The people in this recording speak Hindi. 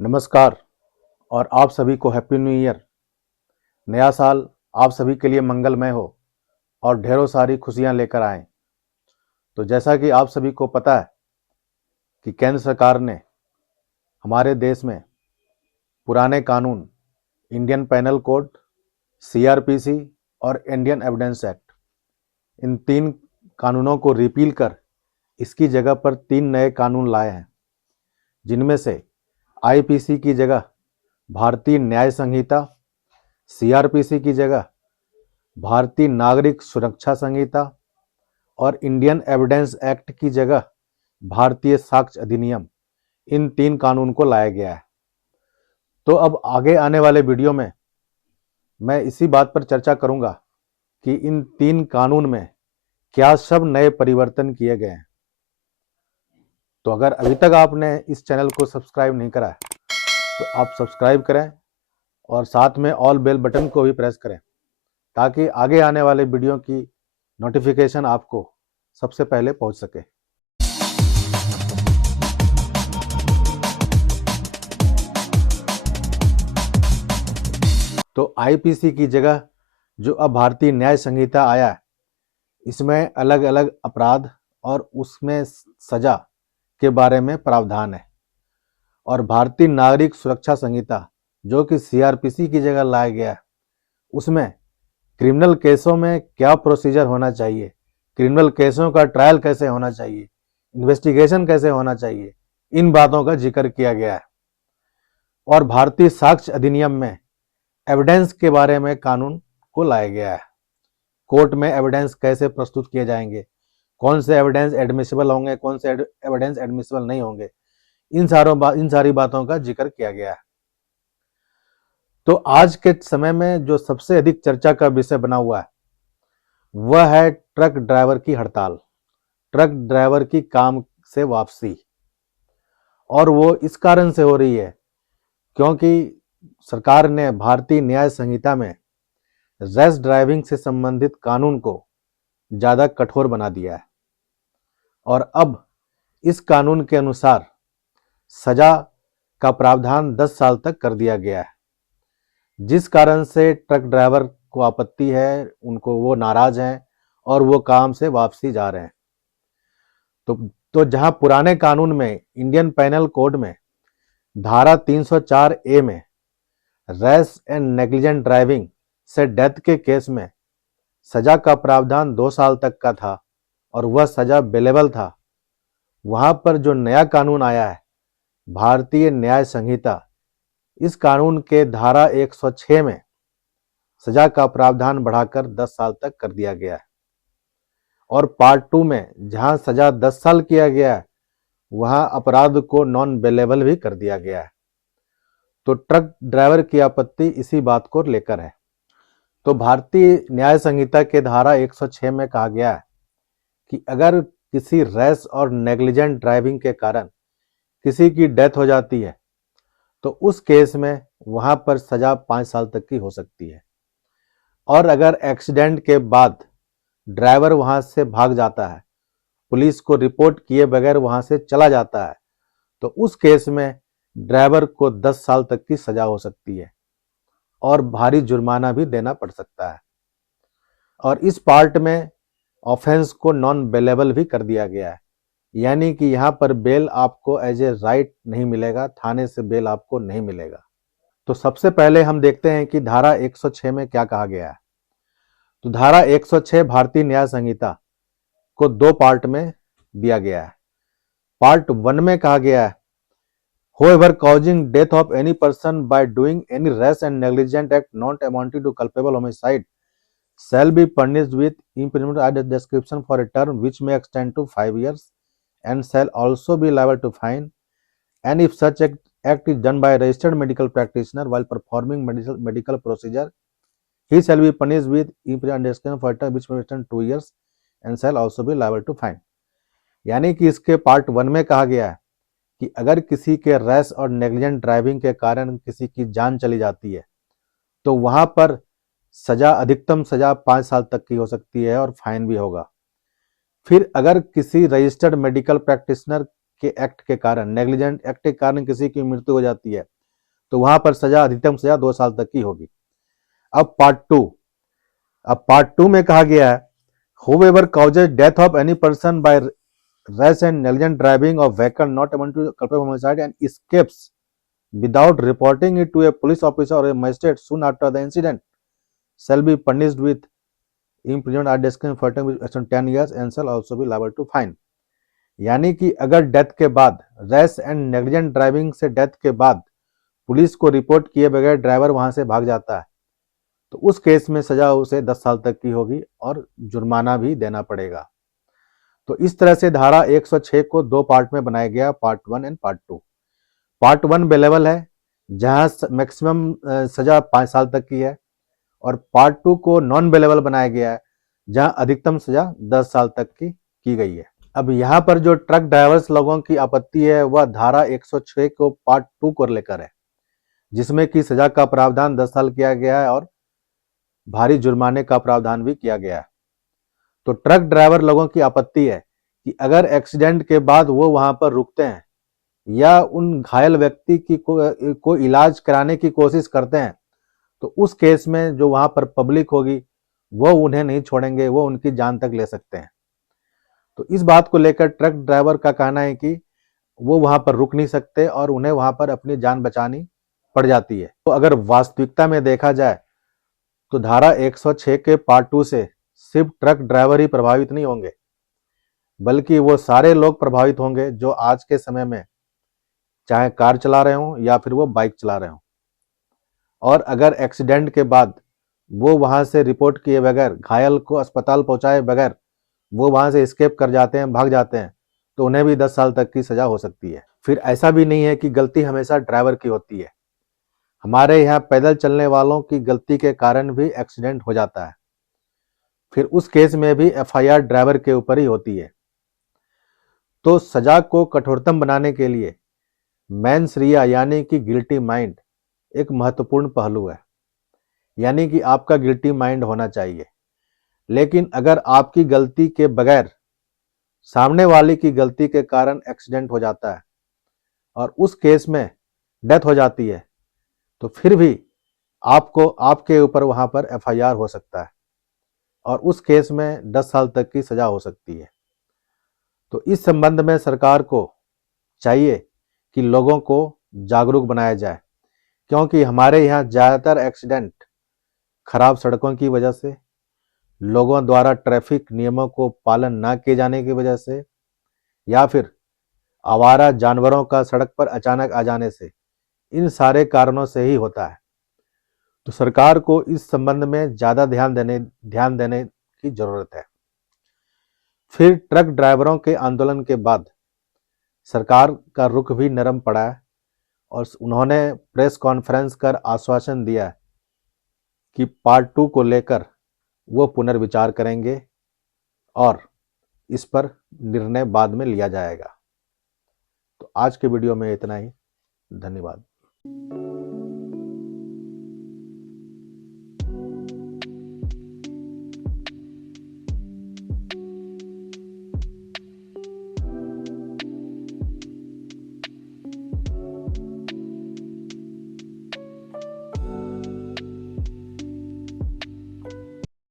नमस्कार और आप सभी को हैप्पी न्यू ईयर। नया साल आप सभी के लिए मंगलमय हो और ढेरों सारी खुशियां लेकर आए। तो जैसा कि आप सभी को पता है कि केंद्र सरकार ने हमारे देश में पुराने कानून इंडियन पैनल कोड, सीआरपीसी और इंडियन एविडेंस एक्ट, इन 3 कानूनों को रिपील कर इसकी जगह पर 3 नए कानून लाए हैं, जिनमें से आईपीसी की जगह भारतीय न्याय संहिता, सीआरपीसी की जगह भारतीय नागरिक सुरक्षा संहिता और इंडियन एविडेंस एक्ट की जगह भारतीय साक्ष्य अधिनियम, इन 3 कानून को लाया गया है। तो अब आगे आने वाले वीडियो में मैं इसी बात पर चर्चा करूंगा कि इन 3 कानून में क्या सब नए परिवर्तन किए गए हैं। तो अगर अभी तक आपने इस चैनल को सब्सक्राइब नहीं करा है तो आप सब्सक्राइब करें और साथ में ऑल बेल बटन को भी प्रेस करें, ताकि आगे आने वाले वीडियो की नोटिफिकेशन आपको सबसे पहले पहुंच सके। तो आईपीसी की जगह जो अब भारतीय न्याय संहिता आया है, इसमें अलग अलग अपराध और उसमें सजा के बारे में प्रावधान है। और भारतीय नागरिक सुरक्षा संहिता जो कि सीआरपीसी की जगह लाया गया है, उसमें क्रिमिनल केसों में क्या प्रोसीजर होना चाहिए, क्रिमिनल केसों का ट्रायल कैसे होना चाहिए, इन्वेस्टिगेशन कैसे होना चाहिए, इन बातों का जिक्र किया गया है। और भारतीय साक्ष्य अधिनियम में एविडेंस के बारे में कानून को लाया गया है। कोर्ट में एविडेंस कैसे प्रस्तुत किए जाएंगे, कौन से एविडेंस एडमिसिबल होंगे, कौन से एविडेंस एडमिसिबल नहीं होंगे, इन सारी बातों का जिक्र किया गया है। तो आज के समय में जो सबसे अधिक चर्चा का विषय बना हुआ है वह है ट्रक ड्राइवर की हड़ताल, ट्रक ड्राइवर की काम से वापसी। और वो इस कारण से हो रही है क्योंकि सरकार ने भारतीय न्याय संहिता में रैश ड्राइविंग से संबंधित कानून को ज्यादा कठोर बना दिया है। और अब इस कानून के अनुसार सजा का प्रावधान 10 साल तक कर दिया गया है, जिस कारण से ट्रक ड्राइवर को आपत्ति है, वो नाराज हैं और वो काम से वापसी जा रहे हैं। तो जहां पुराने कानून में इंडियन पैनल कोड में धारा 304 ए में रैश एंड नेग्लिजेंट ड्राइविंग से डेथ के केस में सजा का प्रावधान 2 साल तक का था और वह सजा बेलेबल था, वहां पर जो नया कानून आया है भारतीय न्याय संहिता, इस कानून के धारा 106 में सजा का प्रावधान बढ़ाकर 10 साल तक कर दिया गया है। और पार्ट 2 में जहां सजा 10 साल किया गया है वहां अपराध को नॉन बेलेबल भी कर दिया गया है। तो ट्रक ड्राइवर की आपत्ति इसी बात को लेकर है। तो भारतीय न्याय संहिता के धारा 106 में कहा गया है कि अगर किसी रैश और नेग्लिजेंट ड्राइविंग के कारण किसी की डेथ हो जाती है तो उस केस में वहां पर सजा 5 साल तक की हो सकती है। और अगर एक्सीडेंट के बाद ड्राइवर वहां से भाग जाता है, पुलिस को रिपोर्ट किए बगैर वहां से चला जाता है, तो उस केस में ड्राइवर को 10 साल तक की सजा हो सकती है और भारी जुर्माना भी देना पड़ सकता है। और इस पार्ट में ऑफेंस को नॉन बेलेबल भी कर दिया गया है, यानी कि यहाँ पर बेल आपको एज ए राइट नहीं मिलेगा, थाने से बेल आपको नहीं मिलेगा। तो सबसे पहले हम देखते हैं कि धारा 106 में क्या कहा गया है। तो धारा 106 भारतीय न्याय संहिता को 2 पार्ट में दिया गया है। पार्ट 1 में कहा गया है, whoever causing death of any person by doing any rash and negligent act not amounting to culpable homicide shall be punished with imprisonment as description for a term which may extend to 5 years and shall also be liable to fine, and if such act is done by a registered medical practitioner while performing medical procedure, he shall be punished with imprisonment as description for a term which may extend 2 years and shall also be liable to fine। यानी कि इसके पार्ट 1 में कहा गया है कि अगर किसी के रैश और नेग्लिजेंट ड्राइविंग के कारण किसी की जान चली जाती है तो वहां पर सजा, अधिकतम सजा 5 साल तक की हो सकती है और फाइन भी होगा। फिर अगर किसी रजिस्टर्ड मेडिकल प्रैक्टिशनर के एक्ट के कारण, नेग्लिजेंट एक्ट के कारण किसी की मृत्यु हो जाती है तो वहां पर सजा, अधिकतम सजा 2 साल तक की होगी। अब पार्ट टू में कहा गया है, whoever causes death of any person by rash and negligent driving of vehicle not amount to culpable homicide and escapes without reporting it to a police officer or a magistrate soon after the incident shall be punished with imprisonment or discipline for term of 10 years and shall also be liable to fine। यानी कि अगर डेथ के बाद, रैश एंड नेग्लिजेंट ड्राइविंग से डेथ के बाद पुलिस को रिपोर्ट किए बगैर ड्राइवर वहां से भाग जाता है तो उस केस में सजा उसे 10 साल तक की होगी और जुर्माना भी देना पड़ेगा। तो इस तरह से धारा 106 को 2 पार्ट में बनाया गया, part 1 and part 2। Part 1 bailable है जहां मैक्सिमम सजा 5 साल तक की है, और पार्ट 2 को नॉन बेलेबल बनाया गया है जहां अधिकतम सजा 10 साल तक की गई है। अब यहाँ पर जो ट्रक ड्राइवर्स लोगों की आपत्ति है वह धारा 106 को पार्ट 2 को लेकर है, जिसमें कि सजा का प्रावधान 10 साल किया गया है और भारी जुर्माने का प्रावधान भी किया गया है। तो ट्रक ड्राइवर लोगों की आपत्ति है कि अगर एक्सीडेंट के बाद वो वहां पर रुकते हैं या उन घायल व्यक्ति की को इलाज कराने की कोशिश करते हैं तो उस केस में जो वहां पर पब्लिक होगी वो उन्हें नहीं छोड़ेंगे, वो उनकी जान तक ले सकते हैं। तो इस बात को लेकर ट्रक ड्राइवर का कहना है कि वो वहां पर रुक नहीं सकते और उन्हें वहां पर अपनी जान बचानी पड़ जाती है। तो अगर वास्तविकता में देखा जाए तो धारा 106 के पार्ट 2 से सिर्फ ट्रक ड्राइवर ही प्रभावित नहीं होंगे, बल्कि वो सारे लोग प्रभावित होंगे जो आज के समय में चाहे कार चला रहे हों या फिर वो बाइक चला रहे हों, और अगर एक्सीडेंट के बाद वो वहां से रिपोर्ट किए बगैर, घायल को अस्पताल पहुंचाए बगैर वो वहां से एस्केप कर जाते हैं, भाग जाते हैं, तो उन्हें भी 10 साल तक की सजा हो सकती है। फिर ऐसा भी नहीं है कि गलती हमेशा ड्राइवर की होती है, हमारे यहाँ पैदल चलने वालों की गलती के कारण भी एक्सीडेंट हो जाता है, फिर उस केस में भी एफआईआर ड्राइवर के ऊपर ही होती है। तो सजा को कठोरतम बनाने के लिए मेंस रिया यानी कि गिल्टी माइंड एक महत्वपूर्ण पहलू है, यानी कि आपका गिल्टी माइंड होना चाहिए। लेकिन अगर आपकी गलती के बगैर सामने वाले की गलती के कारण एक्सीडेंट हो जाता है और उस केस में डेथ हो जाती है तो फिर भी आपको, आपके ऊपर वहां पर एफआईआर हो सकता है और उस केस में 10 साल तक की सजा हो सकती है। तो इस संबंध में सरकार को चाहिए कि लोगों को जागरूक बनाया जाए, क्योंकि हमारे यहाँ ज़्यादातर एक्सीडेंट खराब सड़कों की वजह से, लोगों द्वारा ट्रैफिक नियमों को पालन ना किए जाने की वजह से, या फिर आवारा जानवरों का सड़क पर अचानक आ जाने से, इन सारे कारणों से ही होता है। तो सरकार को इस संबंध में ज़्यादा ध्यान देने की जरूरत है। फिर ट्रक ड्राइवरों के आंदोलन के बाद सरकार का रुख भी नरम पड़ा है और उन्होंने प्रेस कॉन्फ्रेंस कर आश्वासन दिया कि पार्ट 2 को लेकर वो पुनर्विचार करेंगे और इस पर निर्णय बाद में लिया जाएगा। तो आज के वीडियो में इतना ही। धन्यवाद।